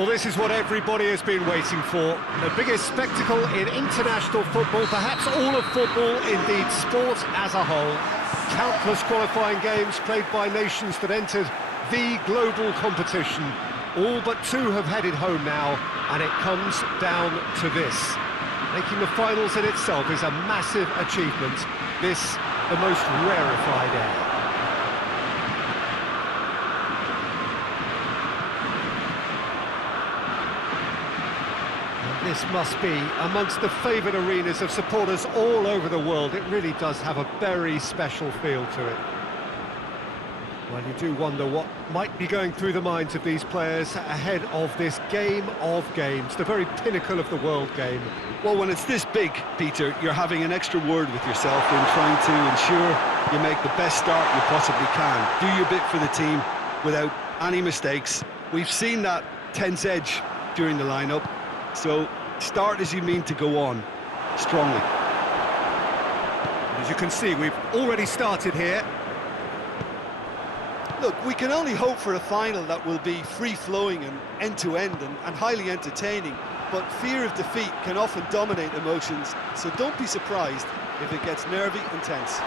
Well, this is what everybody has been waiting for. The biggest spectacle in international football, perhaps all of football, indeed sport as a whole. Countless qualifying games played by nations that entered the global competition. All but two have headed home now, and it comes down to this. Making the finals in itself is a massive achievement. This, the most rarefied air. This must be amongst the favoured arenas of supporters all over the world. It really does have a very special feel to it. Well, you do wonder what might be going through the minds of these players ahead of this game of games, the very pinnacle of the world game. Well, when it's this big, Peter, you're having an extra word with yourself in trying to ensure you make the best start you possibly can. Do your bit for the team without any mistakes. We've seen that tense edge during the lineup, so start as you mean to go on, strongly. As you can see, we've already started here. Look, we can only hope for a final that will be free-flowing and end-to-end and highly entertaining, but fear of defeat can often dominate emotions, so don't be surprised if it gets nervy and tense.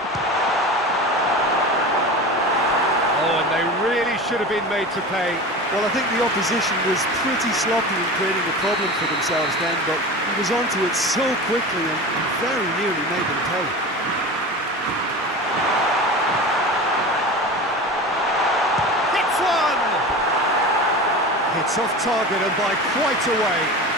Oh, and they really should have been made to pay. Well, I think the opposition was pretty sloppy in creating a problem for themselves then, but he was onto it so quickly and very nearly made them pay. Hits one! Hits off target and by quite a way.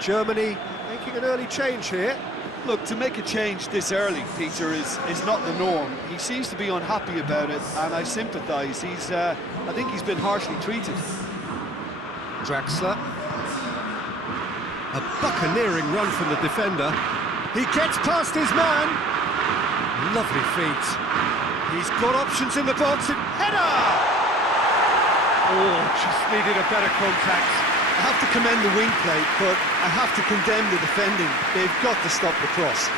Germany making an early change here. Look, to make a change this early, Peter, is not the norm. He seems to be unhappy about it, and I sympathise. I think he's been harshly treated. Draxler. A buccaneering run from the defender. He gets past his man. Lovely feet. He's got options in the box. Header! Oh, just needed a better contact. I have to commend the wing play, but I have to condemn the defending. They've got to stop the cross.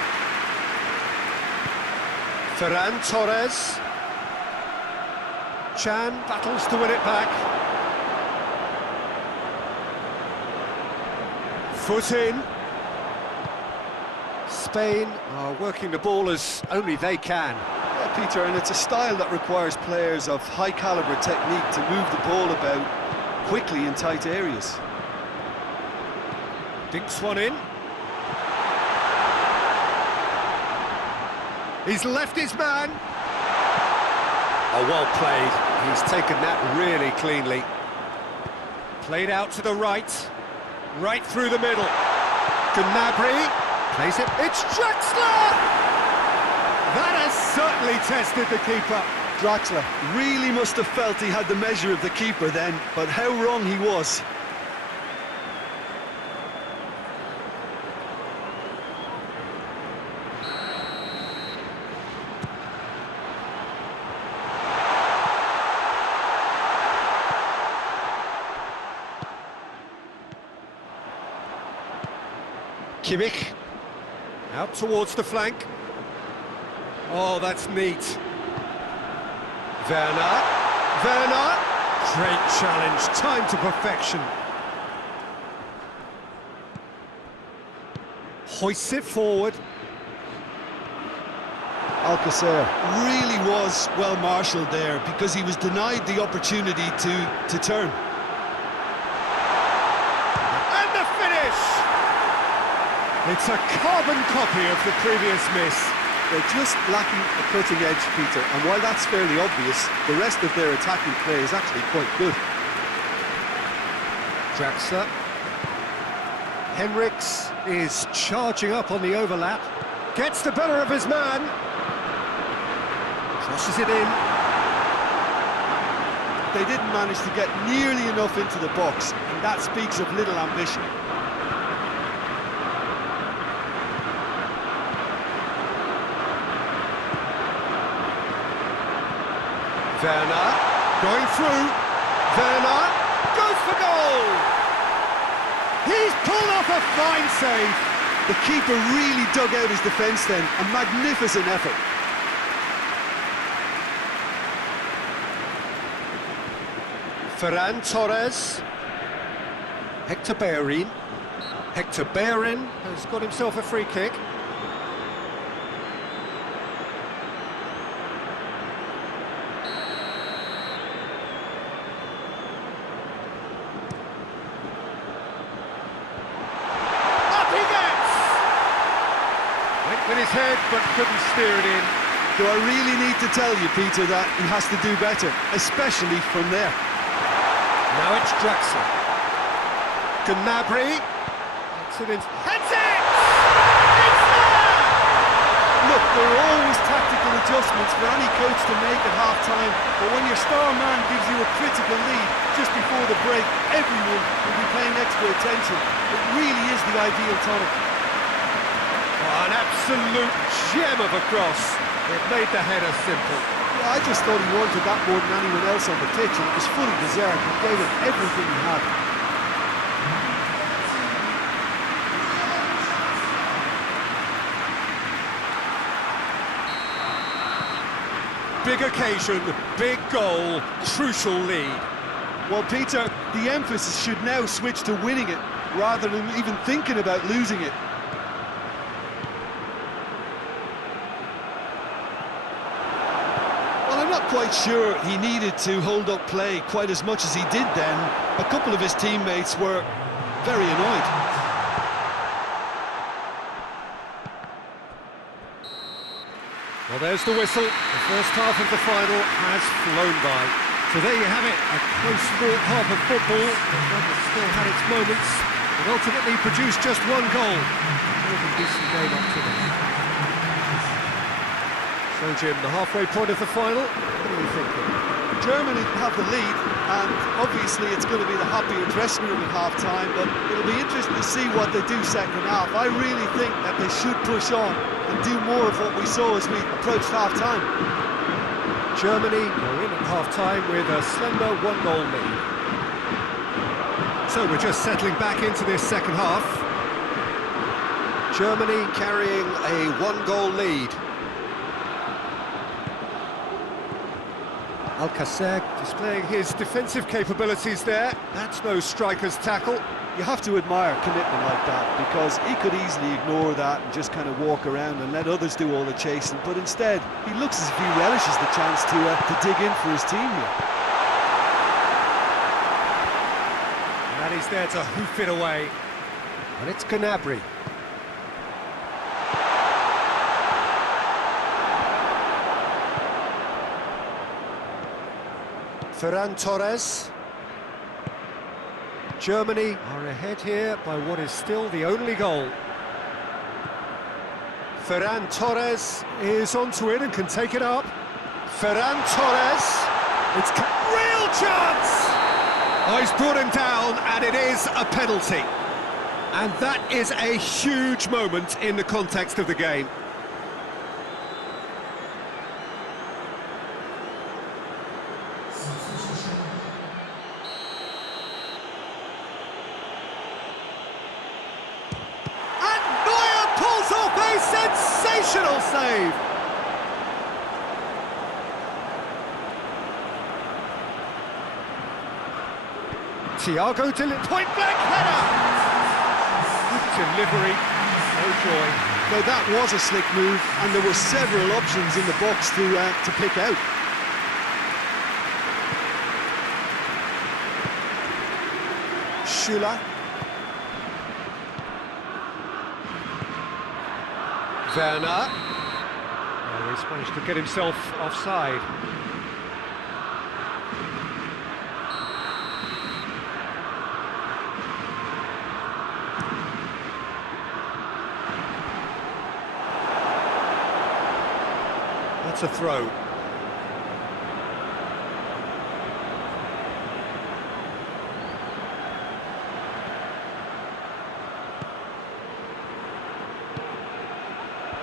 Ferran Torres. Chan battles to win it back. Foot in. Spain are working the ball as only they can. Yeah, Peter, and it's a style that requires players of high-calibre technique to move the ball about quickly in tight areas. Dinks one in. He's left his man. Oh, well played. He's taken that really cleanly. Played out to the right. Right through the middle. Gnabry plays it. It's Draxler! That has certainly tested the keeper. Draxler really must have felt he had the measure of the keeper then, but how wrong he was. Kimmich, out towards the flank. Oh, that's neat. Werner, great challenge, time to perfection. Hoists it forward. Alcacer really was well marshalled there because he was denied the opportunity to turn. And the finish! It's a carbon copy of the previous miss. They're just lacking a cutting edge, Peter, and while that's fairly obvious, the rest of their attacking play is actually quite good. Draxler. Henriks is charging up on the overlap. Gets the better of his man. Crosses it in. They didn't manage to get nearly enough into the box, and that speaks of little ambition. Werner, going through. Werner, goes for goal! He's pulled off a fine save. The keeper really dug out his defence then, a magnificent effort. Ferran Torres. Hector Bellerin. Hector Bellerin has got himself a free kick. Up he gets! Went with his head but couldn't steer it in. Do I really need to tell you, Peter, that he has to do better, especially from there? Now it's Draxler. Gnabry. Excellent. Heads it! It's there! Look, there are always tactical adjustments for any coach to make at half-time, but when your star man gives you a critical lead just before the break, everyone will be paying extra attention. It really is the ideal tonic. Oh, an absolute gem of a cross. It made the header simple. Yeah, I just thought he wanted that more than anyone else on the pitch, and it was fully deserved. He gave it everything he had. Big occasion, big goal, crucial lead. Well, Peter, the emphasis should now switch to winning it, rather than even thinking about losing it. Well, I'm not quite sure he needed to hold up play quite as much as he did then. A couple of his teammates were very annoyed. Well, there's the whistle. The first half of the final has flown by. So there you have it, a close-fought half of football, but one that still had its moments, but ultimately produced just one goal. More than decent game up to then. So, Jim, the halfway point of the final, what are you thinking? Germany have the lead, and obviously it's going to be the happier dressing room at half-time, but it'll be interesting to see what they do second half. I really think that they should push on and do more of what we saw as we approached half-time. Germany are in at half-time with a slender one-goal lead. So we're just settling back into this second half. Germany carrying a one-goal lead. Alcacer displaying his defensive capabilities there. That's no striker's tackle. You have to admire commitment like that, because he could easily ignore that and just kind of walk around and let others do all the chasing, but instead he looks as if he relishes the chance to dig in for his team here. And he's there to hoof it away. And it's Gnabry. Ferran Torres. Germany are ahead here by what is still the only goal. Ferran Torres is onto it and can take it up. Ferran Torres. It's real chance! Oh, he's brought him down, and it is a penalty. And that is a huge moment in the context of the game. Sensational save! Thiago point-blank header! Good delivery, no joy. Now that was a slick move, and there were several options in the box to pick out. Schüller. Werner. Oh, he's managed to get himself offside. That's a throw.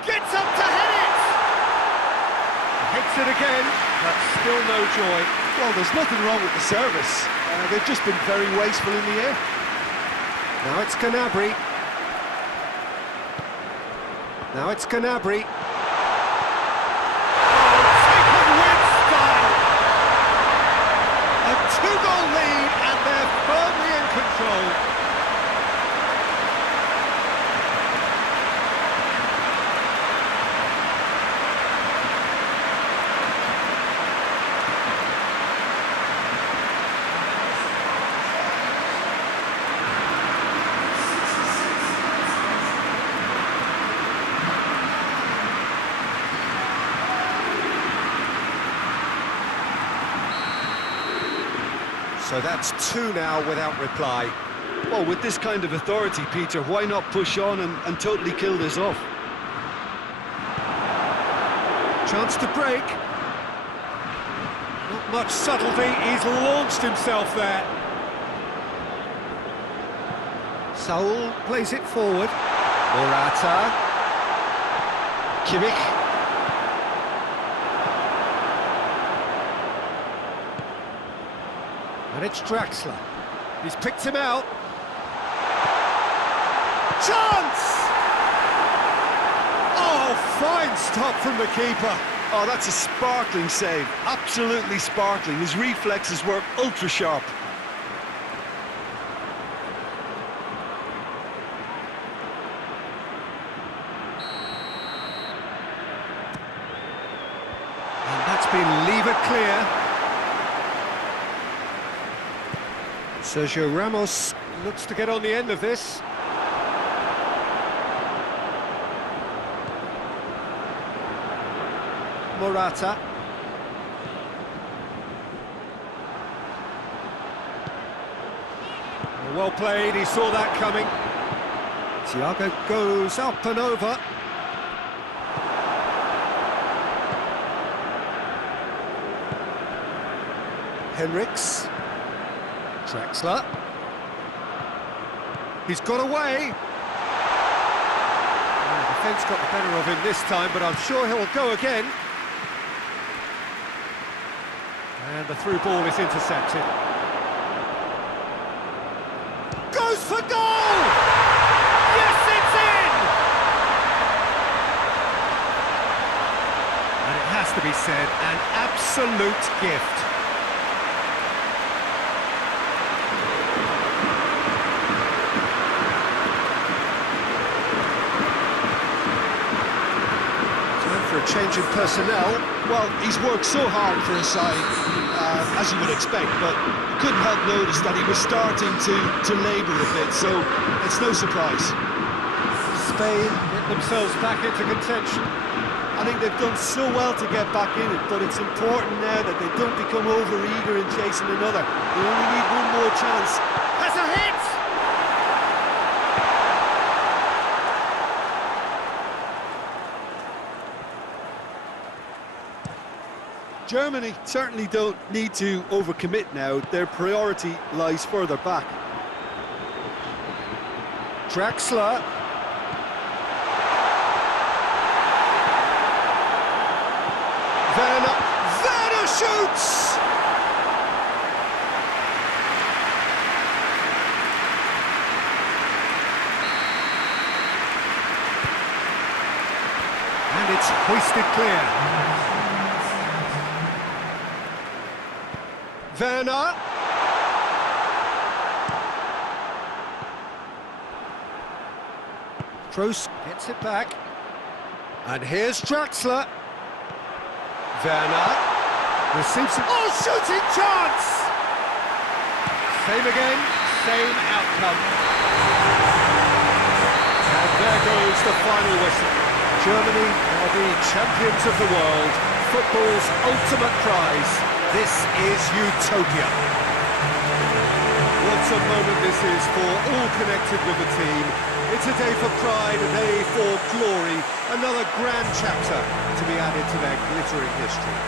Gets up to head it! Hits it again. but still no joy. Well, there's nothing wrong with the service. They've just been very wasteful in the air. Now it's Gnabry. Now it's Gnabry. Taken with style. A two-goal lead, and they're firmly in control. So that's two now without reply. Well, with this kind of authority, Peter, why not push on and totally kill this off? Chance to break. Not much subtlety, he's launched himself there. Saul plays it forward. Morata. Kimmich. And it's Draxler. He's picked him out. Chance! Oh, fine stop from the keeper. Oh, that's a sparkling save. Absolutely sparkling. His reflexes were ultra sharp. And that's been levered clear. Sergio Ramos looks to get on the end of this. Morata. Well played, he saw that coming. Thiago goes up and over. Henriks. Draxler. He's got away. The defence got the better of him this time, but I'm sure he'll go again. And the through ball is intercepted. Goes for goal! Yes, it's in! And it has to be said, an absolute gift. For a change in personnel. Well, he's worked so hard for his side, as you would expect, but couldn't help notice that he was starting to labour a bit, so it's no surprise. Spain get themselves back into contention. I think they've done so well to get back in it, but it's important now that they don't become over-eager in chasing another. They only need one more chance. Has a hit! Germany certainly don't need to overcommit now. Their priority lies further back. Draxler. Werner shoots! And it's hoisted clear. Werner. Kroos gets it back. And here's Draxler. Werner receives it. Oh, shooting chance! Same again, same outcome. And there goes the final whistle. Germany are the champions of the world. Football's ultimate prize. This is utopia. What a moment this is for all connected with the team. It's a day for pride, a day for glory, another grand chapter to be added to their glittering history.